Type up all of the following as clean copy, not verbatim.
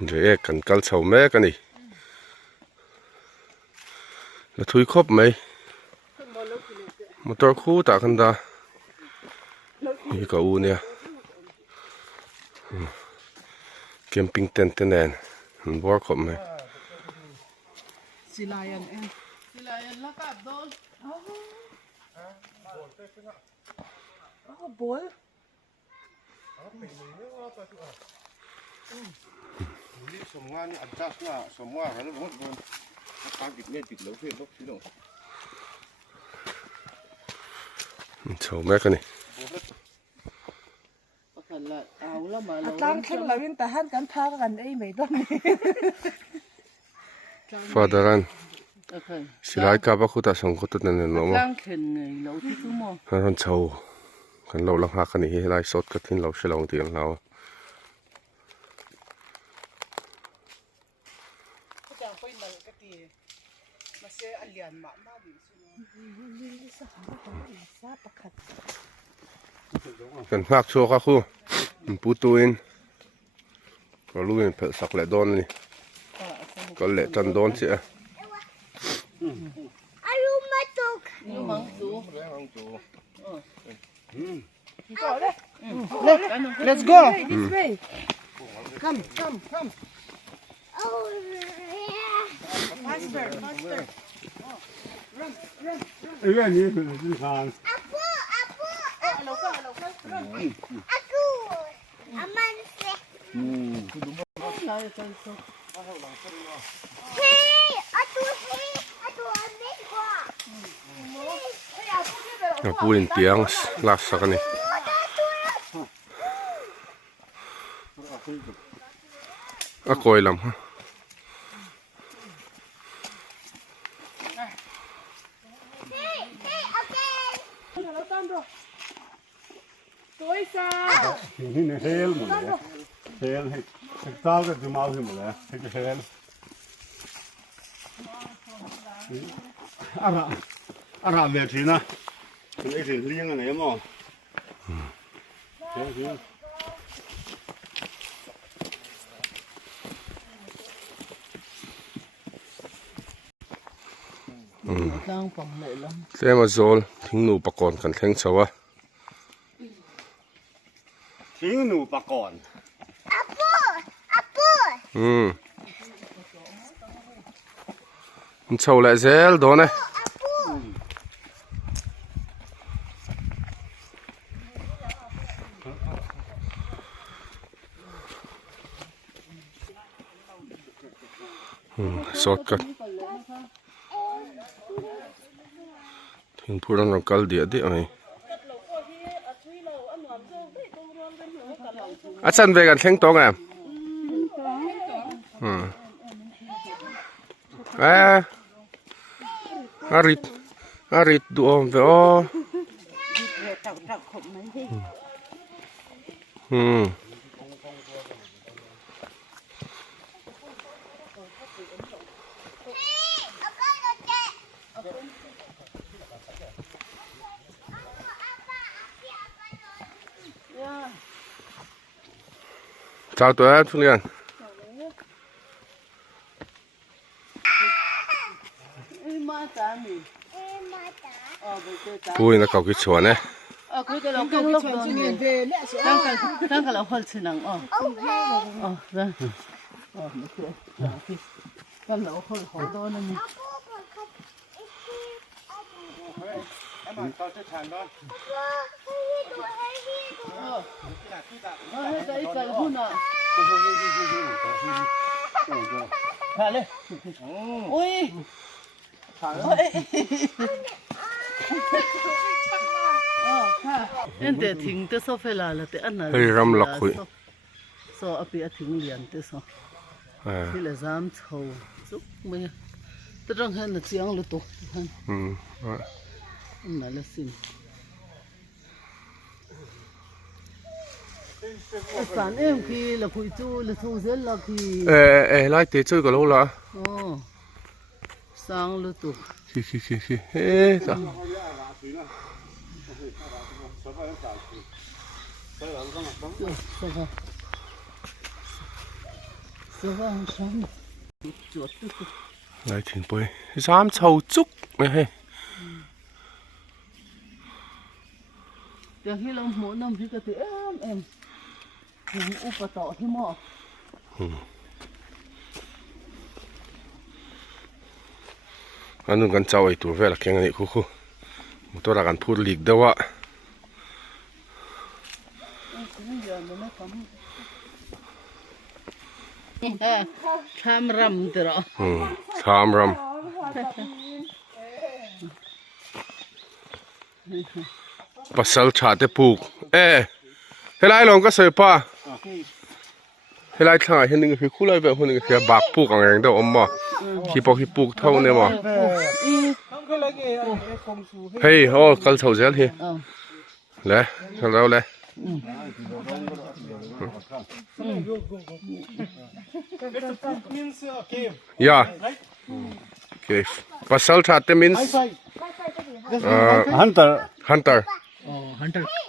Để cần cal sầu mé cái này là thui khóc mấy motor khu tạ khăn ta như cậu nè camping tent tên này bó khóc mấy Silayan lah kat dol. Oh, bol. Semua ni adjust lah, semua kalau buat pun target ni tik lâu phê bốc xí đâu. sầu mé cái này Atlang khen là viên tahan kan pháกันไอ้ไม่ต้อง Fadaran silai ka ba khuta song khut nan no ma Atlang khen người lâu thì chú mò. han chau kan lo lang ha kan hi lai sot ka thin lo shelong ti lao Chẳng phải là cái gì mà sẽ alien mà bị kan hak chu ka khu putuin ko luin phe sak le don ni ko le tan don chi Let's go. This way. Come. Faster. Run. Cái này là gì hàng? Hello. Aku. Aman sih. Hey, atu ambil gua. puin piang las sa kan ni a koi lam ha Tôi sao? Ini ni hel mula, hel hek. Tahu kan cuma hel mula, hek hel. Ara về thì na, cái thì liêng cái này mà. Đang phòng lệ lắm. thế mà zol thing nu pakon kan thleng chawa Tiếng nụ bạc còn. Apu. chau lại zel do ne shortcut thing phuran ram kal dia de ai achan ve kan thleng tong à arit du om ve o chào tụi em Phương Liên Pui nó cầu cái chuồn này Cái cái lòng câu tóc đó này. Đang cái lòng hot xin năng ra. Cái lòng hot hot đó này. Em bảo tao sẽ chán đó. Cái hun à. Thả lên. Ôi. Em để thỉnh tới số phải là để ăn nào. hơi ram lọc hụi So ở phía thỉnh liền tới số. Thì là dám thầu giúp mình. Tất rằng hơn là chiang là tốt hơn. Mà là xin. Phản em khi là phụ chú là thu dẫn là khi. lại tế chơi cả lâu là Sang là tốt. Khi ta สว่างช้อนจวดตึก lại thỉnh bơi dám sầu trúc mày hay เดี๋ยวที่เราหมูน้ำพริกกะทิเอ็มถึงอุปต่อที่หม้อ อันนู้นกันเจ้าไอตัวเวลาแข่งนี่คู่ตัวละกันพูดลีกเดียวว่า ทำรำตลอด ทามรำปัสสาวะชาเตปูกเฮ้เฮลัยลงก็เสียป่ะเฮลัยทางเห็นหนึ่งคือคู่เลยแบบคนหนึ่งคือบากปูกอะไรอย่างเดียวอมบ่ขี้ปอกขี้ปูกเท่าเนี่ยบ่เฮ้ยโอ้กัลเท่าเสียทีเลยทำแล้วเลยย่าโอเคปัสสาวะชาเต means hunter hunter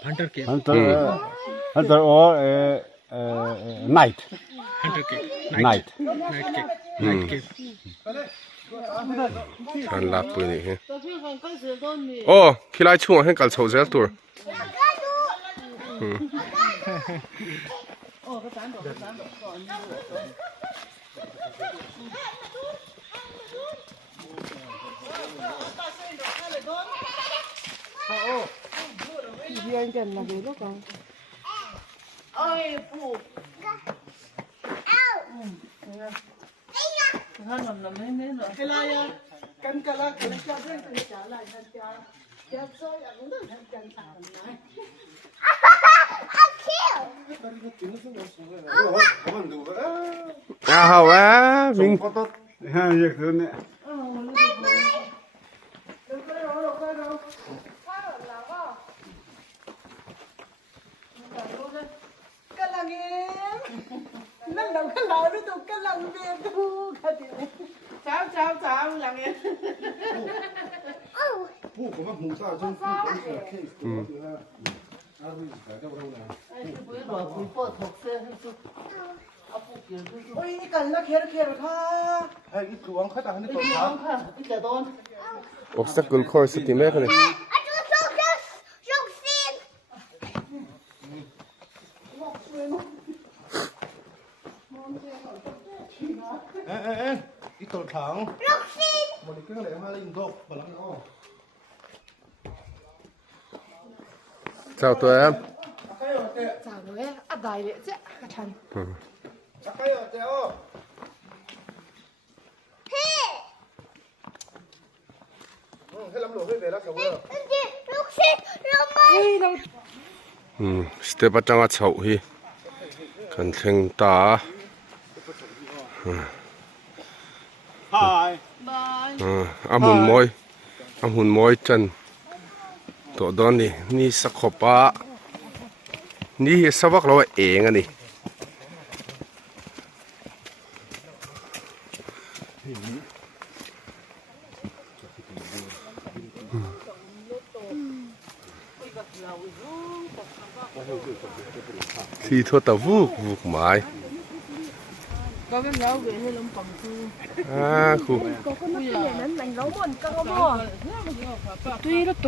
hunter cave. hunter or night Hunter cave. night Night cave. Night cave. ฉันรับปืนนี่ แต่พี่ของก็เสียต้นนี่ โอ้ขี้ไล่ช่วงให้กัลเท่าเสียตัว โอ้กระสานดอกก่อนเอ้ยปูท่านนำไม่เนี่ยหรออะไรอ่ะกันกะละกันจะเรื่องกันจะอะไรกันจะซอยอย่างนั้นกันต่างไหน อ้าววะมิง ha việc hơn đấy กำลังเองนั่นเราก็รอดูตัวกำลังเบียดดูค่ะทีนี้เช้าหลังเอง ผู้ผมว่าหมูซ่าจนผู้ผมเสียเคสตัวคือว่าอาดูแต่เจ้าเราเนี่ย ไอ้ที่ปุ๋ยหล่อปุ๋ยปอดถกเสื้อให้สุดเอาปุ๋ยเกี่ยวด้วย โอ้ยนี่กันละเคสท่าไอ้นี่คือวังข้าตานี่ตัว น้ ขา องค่ะพี่จะโดน obstacle course ที่แม่กันเลย เอ๊ะอีตัวขาวบริการอะไรมาเลยอินโดบลังอ้อ เจ้าตัวแอม 咋了呀？啊，大爷，这还馋。 สักไก่เจ้าให้ลำหลวงให้เวลาเสวย สเตปจังหวัดเสาฮีกันเชิงตา ฮาย บาย อามุนมอยจันตัวดอนนี่สักขบปะนี่สวักเราเองอ่ะนี่ที่ทั่วตะวูกไม้ ก็เป็นเราเวให้ลมปังคู ครู 对了，都。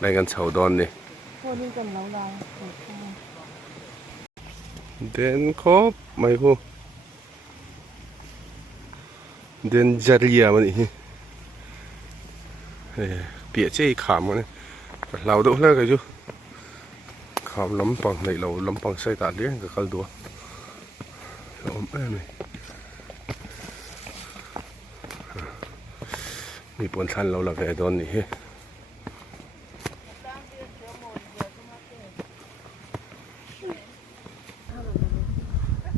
ในกันเสาดอนนี่เดินครบไหมครูเดินจริยามันนี่เปียเจ๊ขามมันเราดูแล้วกันจูขามล้ำปังในเราล้ำปังใส่ตาเลี้ยงกับเขาตัวอมแม่เลยมีปนทันเราละแกดอนนี่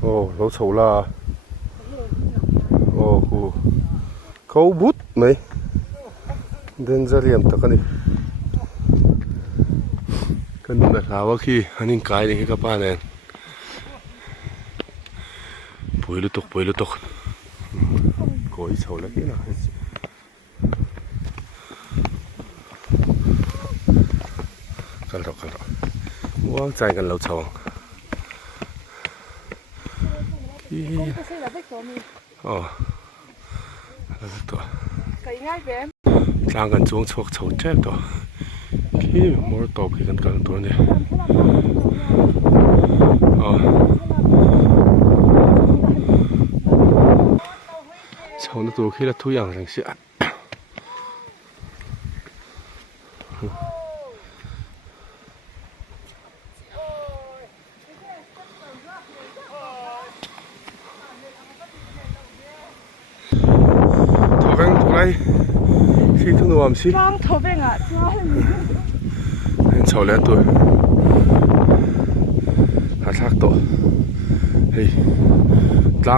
โอ้เราโฉล่าโอ้ครูเขาบุดไหมเดินจะเรียมตะกันนี่กันนู่นแหละลาวขี้อันนี้กายนี่กับป้าเนี่ยปุยลุตกก้อยโฉล่าขี้นะ กันว่างใจกันเราชองอ๋อแล้วตัวจางกันจวงชกเฉาแจ๊ตัวขี้มอร์ตอบกันตัวเนี่ยอ๋อเฉาตัวขี้ละทุกอย่างทั้งสิ้นที่ทุ่งนวมสิน้องทบเองอ่ะเฉาแล้วตัวหาทักตัวเฮ้ยจ้า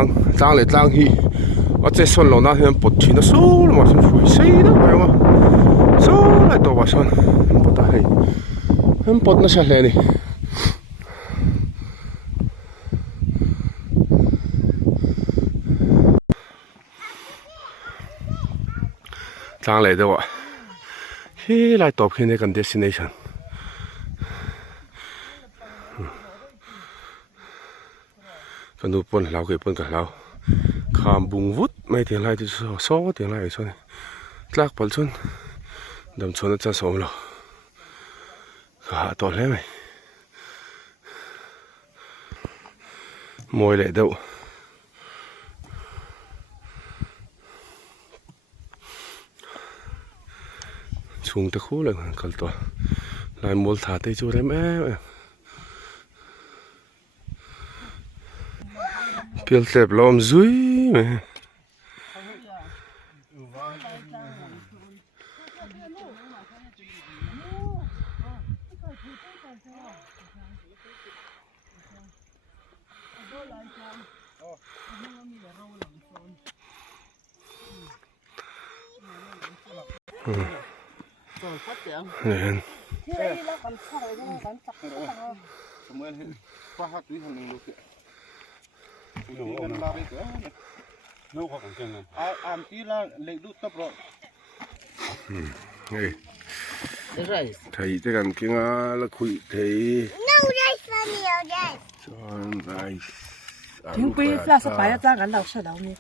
งเลยจ้างฮีว่าจะส่วนเราหน้าที่มันปวดทีน่ะสู้แล้วมาส่วนฝุ่ยสินะไปมาสู้เลยตัวว่าส่วนปวดตาเฮ้ยมันปวดน่าเสียเลยนี่จ้างเลยตัวที่ไล่ตอบขึ้นในกัน destination กันดูปนเราเก็บปนกับเราขามบุงวุฒไม่ถึงไรที่โซ่ถึงไรส่วนลากปลชนดำชนจะสมเราหาตัวเลยไหมมวยเลยเด้อช่วงตะคู่เลยกันตัวลายมูลถาเตจูได้ไหมเปียลเต็บลมซุยไหมเนี่ยสมัยนี้ป้าฮักด้วยทางนี้ลูกดูกันมาไปเถอะลูกเขาของเก่งกันตีละเล็กดูตับรถเฮ้ย rice ไทยจะกันกินอะไรคุยไทย No rice for me, no rice. จอนไรถึงปีฟ้าสบายจ้างกันเราเฉลียวนี่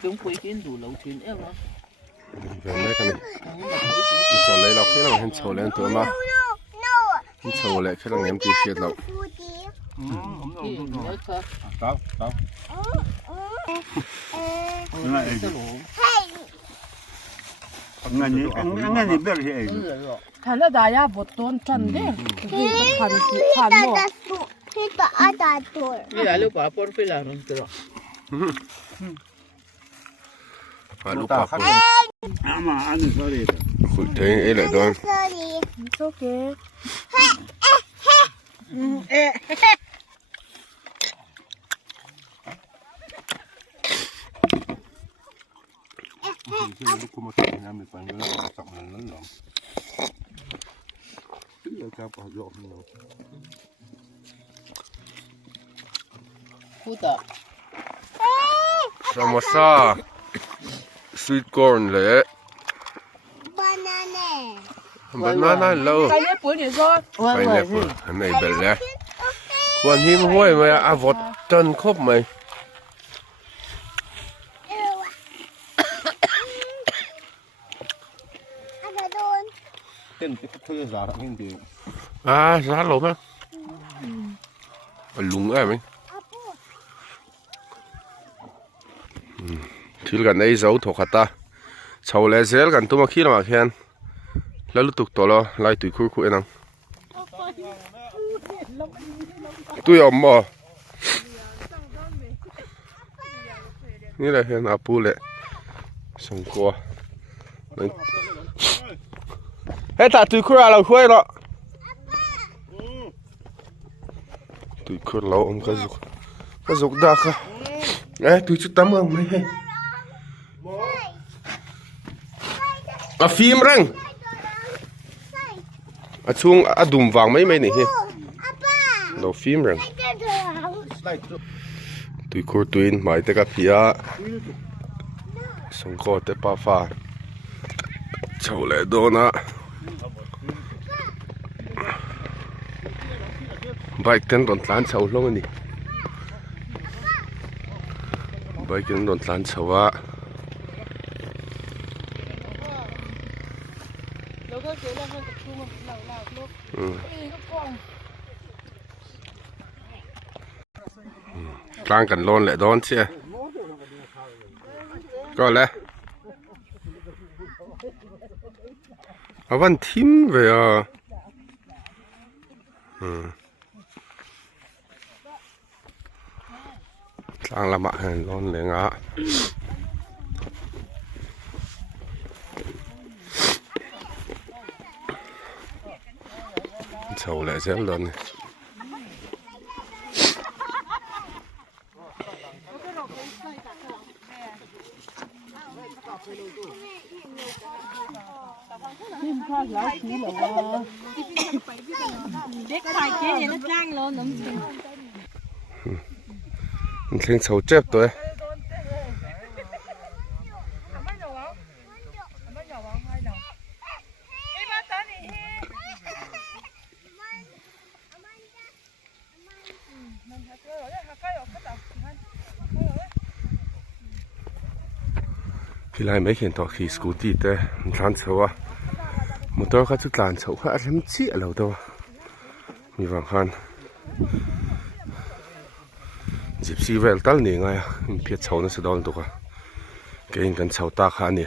ถึงปีกินดูเราทิ้งเองเหรอเป็นได้กันนี่จอนเลยเราแค่เราเห็นโชว์เล่นตัวมาเห็นโชว์เลยแค่เราเห็นตีเสียดเรา Stop. Ngani ber he. ท่านละได้ยาบทต้นจันเด้คือผ่านหมด Kita ada tur. Mira, lo para por filar un tro. Lupa aku. Ama anu sorry. Kuting elok doang. Sorry. It's okay. Aku makan ambil panggil masak mana. Itu apa jawab ni. Puta. Samosa. Sweet corn le. Banana. Lâu. Cái này bữa nhỉ rồi. Cái này bữa, cái này bền le. Quan hiếm hôi mà à vọt chân khốp mày. Tên cái thứ giả đó hình gì. À, giá lốm á. Lúng em ấy. Thì gần đây giấu thuộc hạt ta. Chầu lẽ dễ gần tôi mà khi nào mà khen. Lá lúc tục tổ lo, lại tùy khui khui năng. Tôi ổm bò. Như là hiện apu lệ. Xong qua. Hết ta tùy khui là khui đó. Tùy khui lâu ôm cái dục đạc à. Ê, tùy chút tắm ơn mấy hay. À phim răng. À chung à đùm vàng mấy này hi. Đâu phim răng. Tùy khối tuyên mãi tới cả phía. Xong có tới ba pha. Chậu lẽ đồ nè. bike ten don tlan chho hlong ani bike ten don tlan chhowa tlang kan lon le don cheก็เลยวันทิมเวียทางละมาเห็นร้อนเลยงะเฉาเลยเสียร้อนนี่มันข้าวหลายสีเหรอวะ เด็กชายเจ๊ยังจ้างเราหนุ่มสิ มันเลี้ยงเฉาเจ็บตัวพี่ไล่ไม่เห็นตัวขี่สกูตตี้แต่มันทานเฉาอะมอเตอร์เขาจุดลานเฉาเขาอะไรมันชี้เราตัวมีบางคันจิบซีเวลตัลนี่ไงมันเพียรเฉาในสุดอนตัวเก่งกันเฉาตาขานี่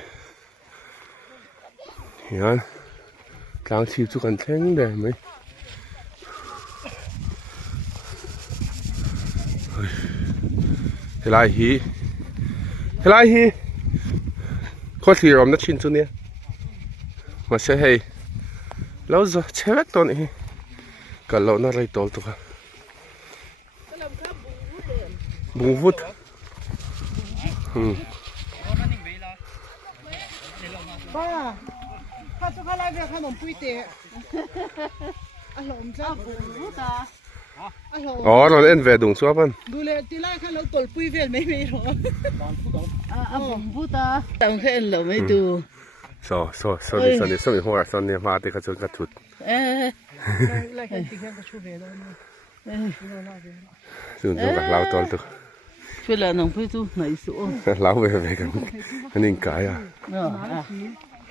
เห็นกลางชีพจุกันแท่งได้ไหมเฮลัยฮีข้อที่เราไม่ชินตัวเนี้ยมาใช่ให้เราจะเช็คตัวนี้กันเราน่าไรตัวตัวบูวุดป้าข้าจะข้าไล่ไปขนมปุ้ยเตะอารมณ์จ้าบูตาอ๋อเราเล่นเวดุงซัวปันดูเลยตีไล่ข้าเราตลปุ้ยเวลไม่มีหรอบูตาตั้งแค่เราไม่ดูโซ่ดิสันนี่สมัยหัวสันนี่มาติดกระจุกกระทุดไล่กันตีแค่กระชูเวลดูแบบเราตัวตัวเวลาน้องปุ้ยดูไหนสู้ เราไปกันอันนี้กายอ่ะ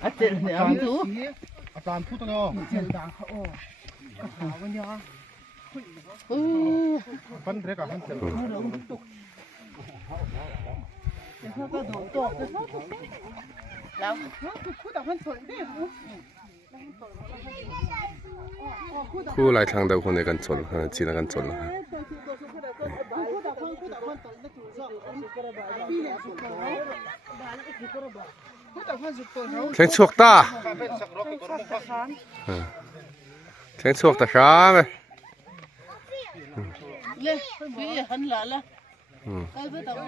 อาจารย์เนี่ยไม่ดูอาจารย์พูดตัวเนาะฟันเรียกกับฟันเสร็จคู่ลายทางเดิมคนในกันชนจีนกันชนแข่งชกตาแข่งชกตาช้าไหมเลยพี่หันหลังละไอ้เพื่อนตะวัน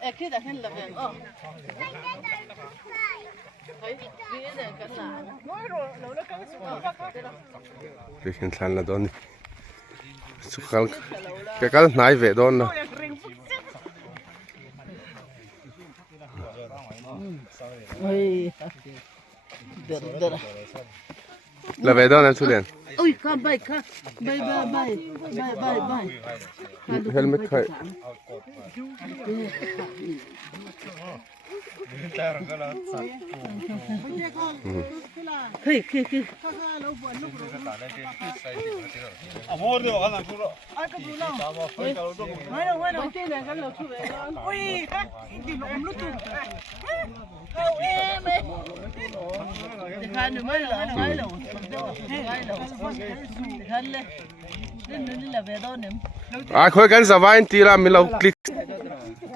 เอ็กซ์ที่ตะหันหลังอ๋อเฮ้ยพี่เนี่ยกันหลังเด็กฉันละโดนสุขัลแกก็นายเวดอนนะเฮ้ยเดือดละเวดอนนั่นสุดเลยอุ้ยข้าใบเฮลเมตใครเฮ้ยอ่ะพูดเดี๋ยวกันนะพูดไม่ต้องเจ๊เนี่ยกันเราช่วยอุ้ยดิลมลุตุเอาเอ๊ะไม่ทันหรือไม่หรอทันเลยนี่แหละเวดอนเนี่ยคุยกันสบายทีละมีเราคลิก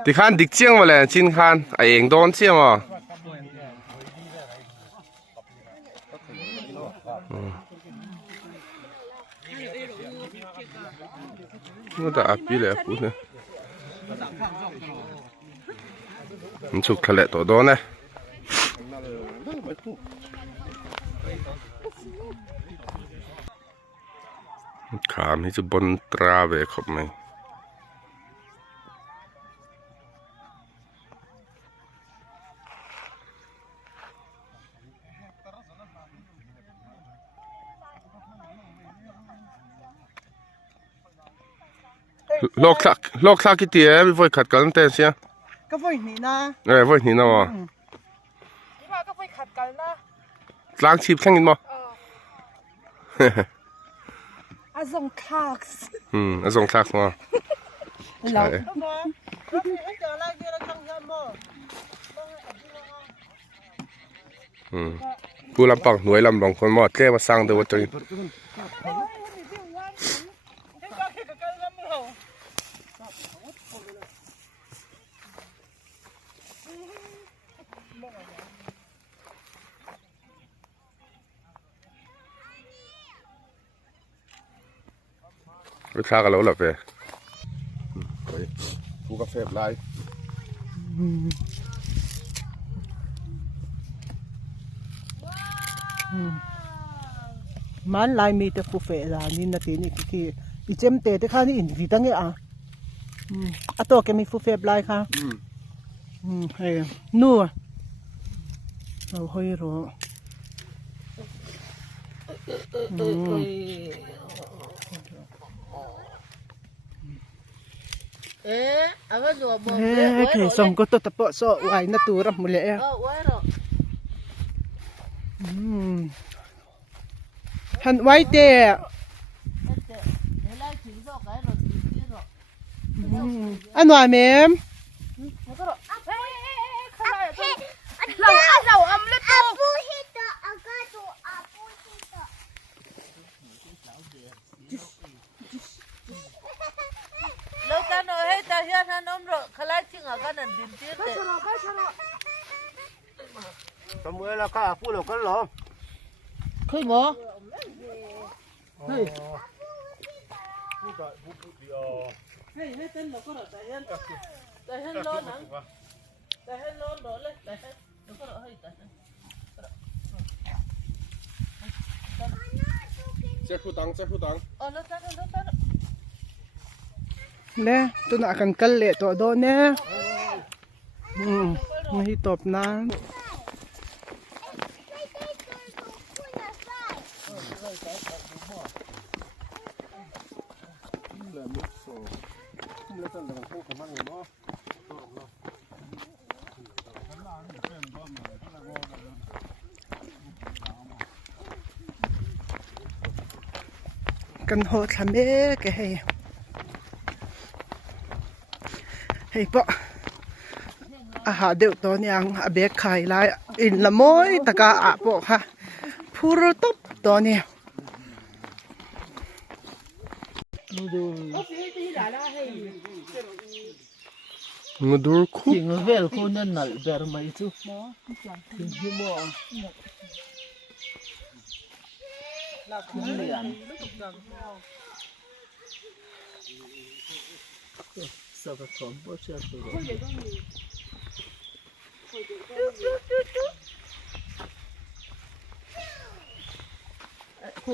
ที่ขันดิกเชียงมาเลยชินขันไอเองโดนเชียงวะนู่นแต่อาปีเลยพูดเนี่ยมันสุกทะเลตัวโดนเนี่ยขาไม่จะบนตราเวขบไหม lok sa ki ti e voi khat kal te sia ก็voiนี่นะ voi ni na wa ที่ว่าก็ไปขัดกันนะ lang chip sang in mo อาซงคากส์ azong sak ma เรา ก็มาก็มีให้เจออะไรเดี๋ยวเราทำกันบ่ ผู้ลำปังหน่วยลำลองคนมอดแก้มาสร้างเดวจัง ให้ก็คิดกันแล้วมึงเหรอ รสชาติกันแล้วหรอเฟ่ผู้กาแฟไลาย มันลายมีแต่ฟูเฟล่ะนี่นาทีนี่คืออีเจมเตะที่ข้านี่อินวีตั้งเงี้ยอ่ะตัวแกมีฟูเฟลายค่ะเฮ้ยนู่นเราค่อยรู้ เอาหนูมอง เฮ้ยเคยส่งก็ตัวตะเปาะโซ่ไว้นาตัวรับมือเลยอ่ะ ไว้หรอ หันไว้เตะ อันหน่อยเมม เราอำลึกอาปูฮิตะอากาโตอาปูฮิตะ แล้วกันเอาให้ตาเฮียนน้ำรอขลังจริงอ่ะกันนั่นดินจีเตะ สมัยเราก็พูดเราก็หลอ เคยบ่เฮ้ย ให้เต้นเราก็รอแต่เห็นร้อนนังแต่เห็นร้อนโดนเลยแต่เห็นเราก็รอให้แต่ เจ้าผู้ตังเจ้าผู้ตัง อ๋อแล้วจ้า เนี่ยตัวน่ะกันกันเละตัวโดนเนี่ยไม่ตบนะ กันโหดทำเอ๊ะแกให้ปะอาหารเดี๋ยวตอนยังอาเบกไข่ลายอินละม้อยตะกาอาปะค่ะพูดตบตอนนี้ มาดูคุ จริงเวลคนนั้นน่ะเบอร์ไม่จุจริงบ่เรียนสับสนบ่เชื่อตัว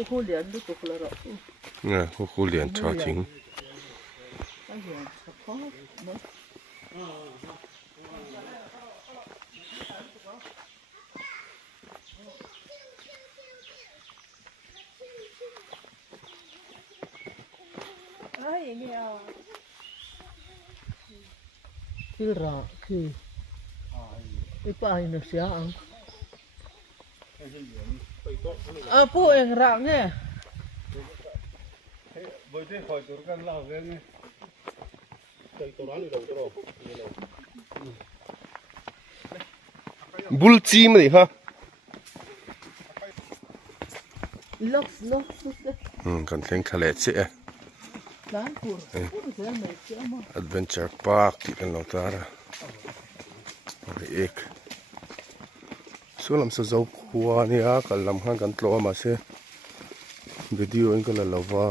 คู่เรียนดูตัวละหรอ เนี่ยคู่เรียนชอทิ้ง ที่รักคือไอ้ป้ายนึกเสียงผู้เองรักเนี่ย บางทีคอยตัวกันเล่าเรื่องนี้ใจตัวร้อนอยู่ตรงตัว บุลจีมาดิฮะ ล็อกกันเล่นคาเลตเสีย ร้านกูเสียไม่เสียมั้ง Adventure Parkที่เป็นลงตาระอะไรอีกส่วนลำสาวขัวเนี่ยกันลำห้างกันตัวมาเสียวิดีโอเองก็เลยเล่าว่า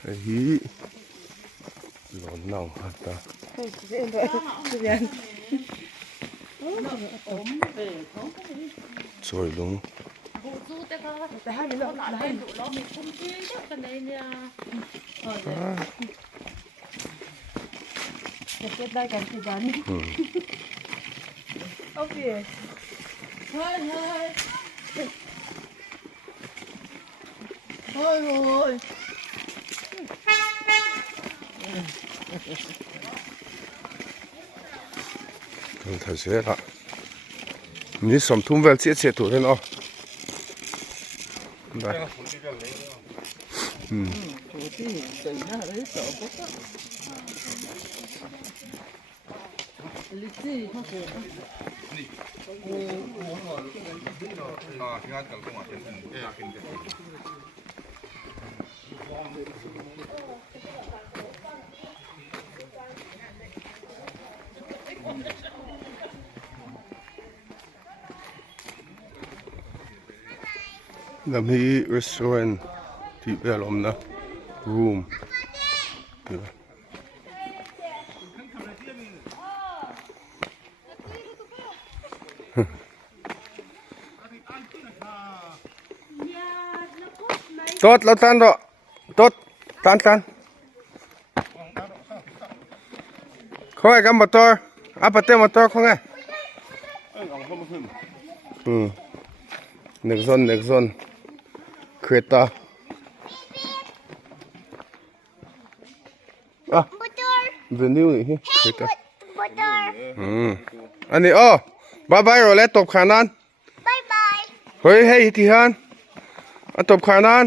ไอ้ฮีหลอนนั่งฮัตตาสวยลุง จะได้กันที่บ้านโอเคเฮ้ยเฮ้ยเฮ้ยเฮ้ย太热了，你什么wel切土人哦？来，土地水那里走不过。荔枝好些。那么 restaurant ที่เวลอมนะ room ตดเราตันดอตดตันเขาไงกันมอเตอร์อาปะเต้มอเตอร์เขาไงnext zone kereta ah venue ni keretaอันนี้อ๋อบายบายโรเล็ตตบขานั้น Bye bye. เฮ้ยเฮ้ยที่ฮันตบขานั้น